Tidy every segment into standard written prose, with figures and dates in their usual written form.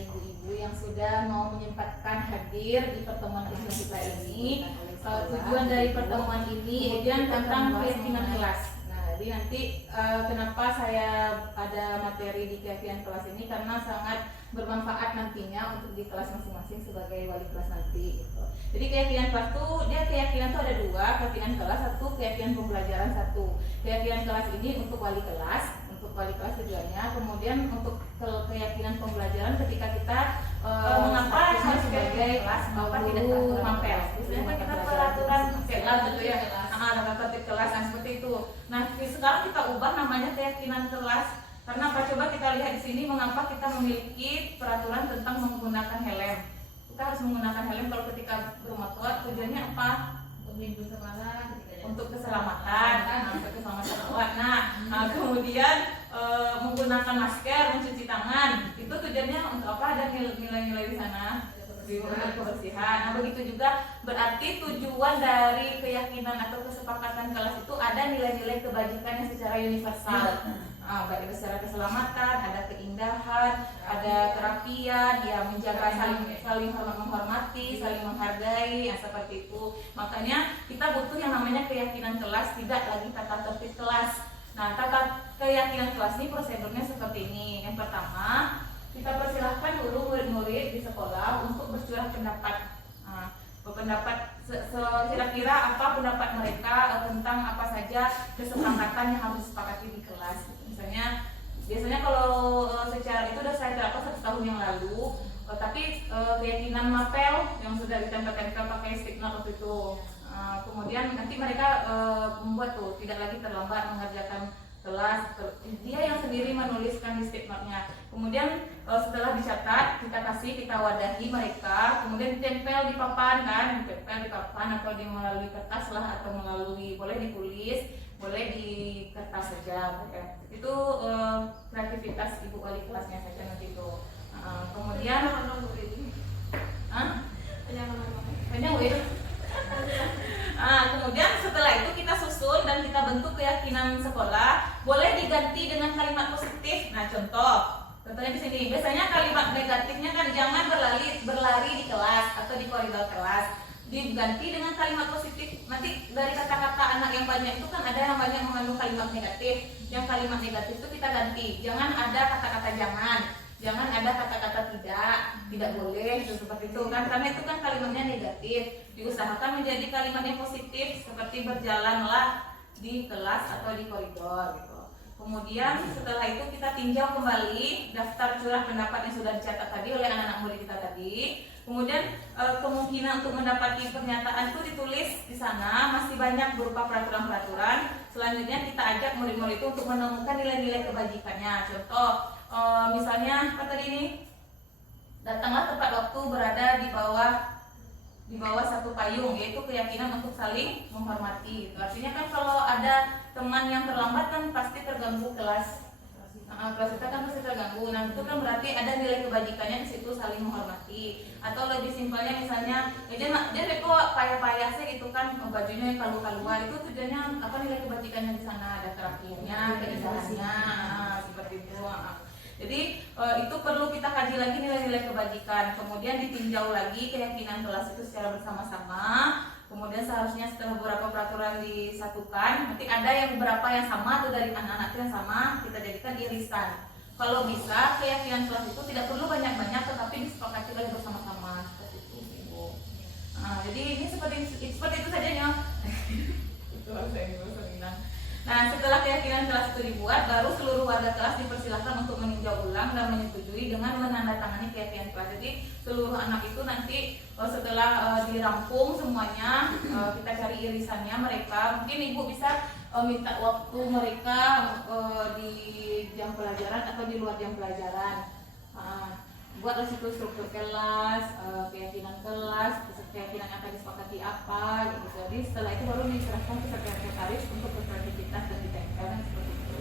ibu-ibu yang sudah mau menyempatkan hadir di pertemuan kita ini. Tujuan dari pertemuan ini kemudian tentang keyakinan kelas. Nah, jadi nanti kenapa saya ada materi di keyakinan kelas ini, karena sangat bermanfaat nantinya untuk di kelas masing-masing sebagai wali kelas nanti gitu. Jadi keyakinan kelas tuh, keyakinan tuh ada dua, keyakinan kelas satu, keyakinan pembelajaran satu. Keyakinan kelas ini untuk wali kelas tujuannya, kemudian untuk keyakinan pembelajaran ketika kita mengapa harus sebagai kelas, mengapa tidak mampel. Biasanya kan kita peraturan kelas gitu ya, ada tertib kelas seperti itu. Nah, sekarang kita ubah namanya keyakinan kelas. Karena apa? Coba kita lihat di sini mengapa kita memiliki peraturan tentang menggunakan helm. Kita harus menggunakan helm kalau ketika bermotor. Tujuannya apa? Untuk keselamatan. Nah, kemudian menggunakan masker, mencuci tangan. Itu tujuannya untuk apa? Ada nilai-nilai di sana. Kebersihan. Nah, begitu juga berarti tujuan dari keyakinan atau kesepakatan kelas itu ada nilai-nilai kebajikan yang secara universal. Baik itu secara keselamatan, ada keindahan, ada kerapian, ya menjaga saling menghormati, saling menghargai, yang seperti itu. Makanya kita butuh yang namanya keyakinan kelas, tidak lagi tata tertib kelas. Nah, tata keyakinan kelas ini prosedurnya seperti ini. Yang pertama, kita persilahkan dulu murid-murid di sekolah untuk bercurah pendapat. Berpendapat kira-kira apa pendapat mereka tentang apa saja kesepakatan yang harus disepakati di kelas. Misalnya, biasanya kalau secara itu sudah saya terapkan 1 tahun yang lalu, tapi keyakinan mapel yang sudah ditempel-tempel pakai stigma waktu itu. Kemudian nanti mereka membuat tuh tidak lagi terlambat mengerjakan kelas, dia yang sendiri menuliskan di statementnya. Kemudian setelah dicatat, kita wadahi mereka, kemudian ditempel di papan atau melalui kertas lah, atau melalui, boleh ditulis, boleh di kertas saja. Itu kreativitas ibu wali kelasnya saja nanti itu. Kemudian kemudian setelah itu kita susun dan kita bentuk keyakinan sekolah. Boleh diganti dengan kalimat positif. Nah, contohnya di sini. Biasanya kalimat negatifnya kan jangan berlari di kelas atau di koridor kelas. Diganti dengan kalimat positif. Nanti dari kata-kata anak yang banyak itu kan ada yang banyak mengandung kalimat negatif. Yang kalimat negatif itu kita ganti. Jangan ada kata-kata jangan ada kata-kata tidak boleh, seperti itu kan, karena itu kan kalimatnya negatif. Diusahakan menjadi kalimat yang positif, seperti berjalanlah di kelas atau di koridor gitu. Kemudian setelah itu kita tinjau kembali daftar curah pendapat yang sudah dicatat tadi oleh anak-anak murid kita tadi. Kemudian kemungkinan untuk mendapati pernyataan itu ditulis di sana masih banyak berupa peraturan-peraturan. Selanjutnya kita ajak murid-murid itu untuk menemukan nilai-nilai kebajikannya. Contoh, misalnya apa tadi ini? Datanglah tepat waktu, berada di bawah satu payung, yaitu keyakinan untuk saling menghormati. Artinya kan kalau ada teman yang terlambat kan pasti terganggu kelas. Kelas kita kan pasti terganggu. Nah, itu kan berarti ada nilai kebajikannya di situ, saling menghormati. Atau lebih simpelnya misalnya, dia kok payah-payah sih gitu kan, bajunya yang kalu-kaluan. Itu tujuannya apa, nilai kebajikannya di sana, ada kerapiannya, keindahannya, seperti itu. Jadi itu perlu kita kaji lagi nilai-nilai kebajikan. Kemudian ditinjau lagi keyakinan kelas itu secara bersama-sama. Kemudian seharusnya setelah beberapa peraturan disatukan, nanti ada yang beberapa yang sama tuh dari anak-anak itu yang sama, kita jadikan irisan. Kalau bisa keyakinan kelas itu tidak perlu banyak-banyak, tetapi disepakati lagi bersama-sama seperti itu, Ibu. Jadi ini seperti itu saja ya. Nah, setelah keyakinan kelas itu dibuat, baru seluruh warga kelas dipersilakan untuk meninjau ulang dan menyetujui dengan menandatangani keyakinan kelas. Jadi seluruh anak itu nanti setelah dirampung semuanya, kita cari irisannya mereka. Mungkin Ibu bisa minta waktu mereka di jam pelajaran atau di luar jam pelajaran. Buatlah situ struktur kelas, keyakinan kelas, keyakinan yang akan disepakati apa gitu. Jadi setelah itu baru diserahkan ke sekretaris untuk berkreativitas dan ditempelkan seperti itu.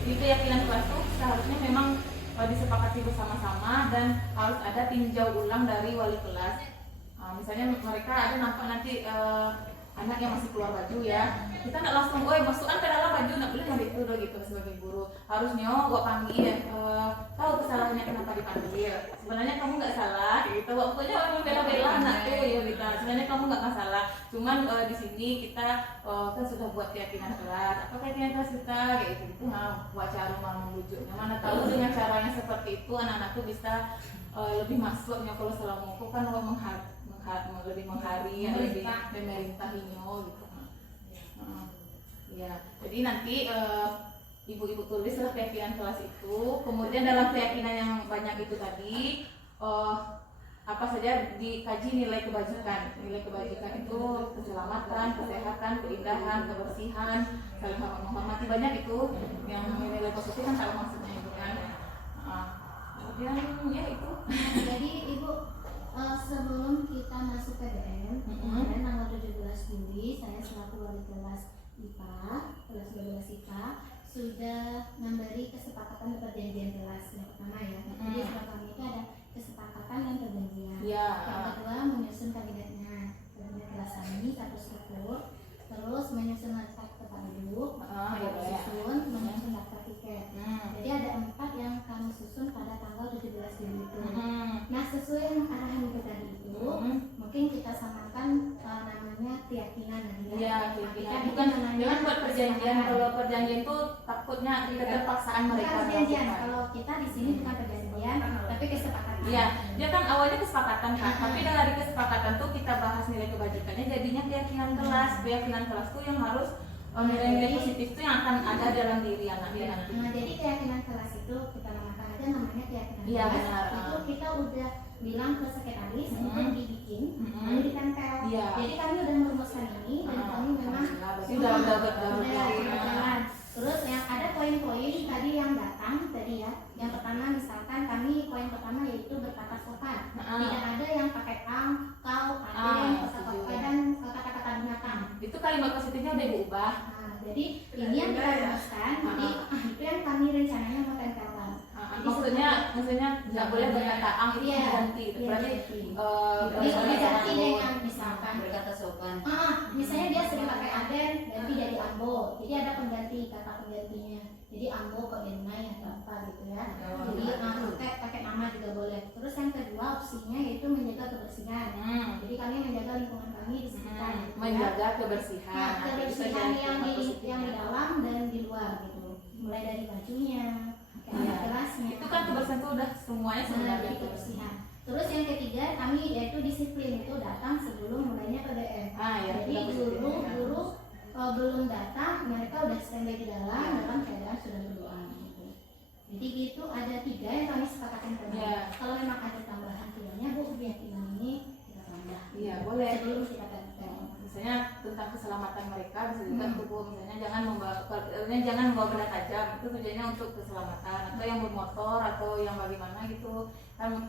Jadi keyakinan kelas itu seharusnya memang disepakati bersama-sama dan harus ada tinjau ulang dari wali kelas. Misalnya mereka ada nampak nanti anak yang masih keluar baju ya, kita nggak langsung masukkan ke dalam baju, nggak boleh sampai itu gitu. Sebagai guru harusnya gua panggil, tahu kesalahannya kenapa dipanggil, sebenarnya kamu nggak salah gitu, pokoknya orang bela-bela anak tuh ya kita, sebenarnya kamu nggak masalah, cuman di sini kita kan sudah buat keyakinan kelas, apa keyakinan kelas kita kayak gitu, buat cara membujuknya, mana tahu dengan caranya seperti itu anak-anak tuh bisa lebih masuknya. Kalau selama aku kan lebih menghari, lebih memerintahinya gitu. Ya, jadi nanti ibu-ibu tulislah keyakinan kelas itu, kemudian dalam keyakinan yang banyak itu tadi apa saja dikaji nilai kebajikan. Nilai kebajikan itu keselamatan, kesehatan, keindahan, kebersihan, saling menghormati, banyak itu yang nilai positif kan kalau maksudnya itu kan. Kemudian ya itu. Jadi ibu, sebelum kita masuk PDM, kemarin tanggal 17 Juli saya selaku wali kelas IPA, kelas 12 IPA sudah memberi kesepakatan perjanjian kelas yang pertama ya. Jadi setelah kami itu ada kesepakatan dan perjanjian. Yang kedua menyusun kabinetnya, kabinet kelas kami satu struktur, terus menyusun naskah tempat duduk, menyusun daftar tiket. Jadi ada 4 yang kami susun pada tanggal 17 Juli itu. Nah sesuai arahan ibu tadi itu, mungkin kita samakan namanya keyakinan. Iya, keyakinan. Bukan buat perjanjian. Kalau perjanjian itu takutnya keterpaksaan mereka. Perjanjian. Kalau kita di sini bukan perjanjian, tapi kesepakatan. Iya, dia kan awalnya kesepakatan kan. Tapi dari kesepakatan tuh kita bahas nilai kebajikannya, jadinya keyakinan kelas. Keyakinan kelas tuh yang harus nilai-nilai positif itu yang akan ada dalam diri anak-anak nanti. Nah, jadi keyakinan kelas itu kita namakan aja namanya keyakinan Iya, kelas. benar. Itu kita udah bilang ke sekretaris untuk dibikin, lalu ditempel. Iya. Jadi kami udah merumuskan ini dan kami memang sudah berjalan. Terus yang ada poin-poin tadi yang datang tadi ya. Yang pertama misalkan kami poin pertama yaitu berkata sopan. Tidak ada yang pakai ang, kau, adem, kata-kata dan kata-kata binatang. Itu kalimat positifnya udah diubah. Jadi ini yang kita rumuskan. Jadi itu yang kami rencananya mau tempelkan. Maksudnya nggak boleh berkata ang, itu diganti. Berarti diganti dengan misalkan berkata sopan. Misalnya dia sering pakai aden, ganti jadi ambo. Jadi ada pengganti kata penggantinya. Jadi ambo kok denai atau apa gitu ya. Jadi pakai nama juga boleh. Terus yang kedua opsinya yaitu menjaga kebersihan. Jadi kami menjaga lingkungan kami di sekitar. Menjaga kebersihan. Kebersihan yang di dalam dan di luar gitu. Mulai dari bajunya, kelasnya. Itu kan kebersihan itu udah semuanya sebenarnya kebersihan. Terus yang ketiga kami yaitu disiplin, itu datang sebelum mulainya PDM. Jadi guru belum datang mereka udah standby di dalam keadaan sudah berdoa gitu. Jadi gitu ada 3 yang kami sepakatkan tadi. Kalau memang ada tambahan tidaknya bu keyakinan ini kita tambah. Iya boleh. Sebelum kita PDM. Misalnya tentang keselamatan mereka bisa juga tuh misalnya jangan membawa benda tajam, itu tujuannya untuk keselamatan, atau yang bermotor atau yang bagaimana gitu kan.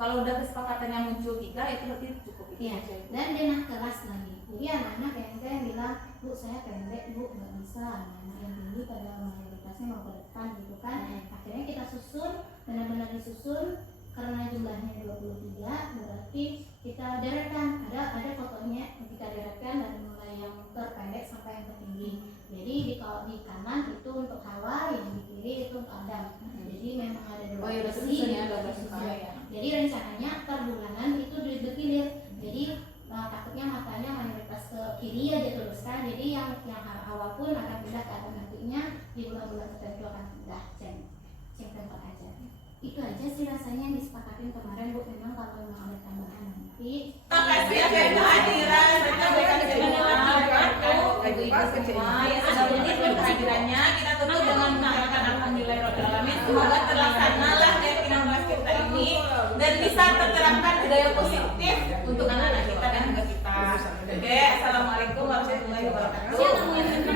Kalau udah kesepakatan yang muncul 3 itu berarti cukup itu. Iya. Dan denah kelas lagi. Jadi anak-anak yang bilang, bu saya pendek bu nggak bisa, anak-anak yang tinggi pada mayoritasnya mau ke depan gitu kan. Akhirnya kita susun, benar-benar disusun karena jumlahnya 23 berarti kita deretkan, ada fotonya kita deretkan dari mulai yang terpendek sampai yang tertinggi. Jadi di kanan itu untuk Hawa, yang di kiri itu untuk Adam. Jadi memang ada 2 sisi. Jadi rencananya per bulanan itu dipilir. Jadi takutnya matanya mayoritas ke kiri aja teruskan. Jadi yang awal pun akan pindah ke Adam, nantinya di bulan-bulan tertentu akan pindah ceng tempat aja. Itu aja sih rasanya yang disepakatin kemarin bu. Memang kalau memang ada tambahan nanti. Makasih atas kehadiran dan ibu-ibu semua yang sudah menonton kehadirannya. Kita tutup dengan mengucapkan alhamdulillahirabbil alamin. Semoga terlaksanalah keyakinan kelas kita ini dan bisa terterapkan budaya positif untuk anak-anak kita dan juga kita. Oke, assalamualaikum warahmatullahi wabarakatuh.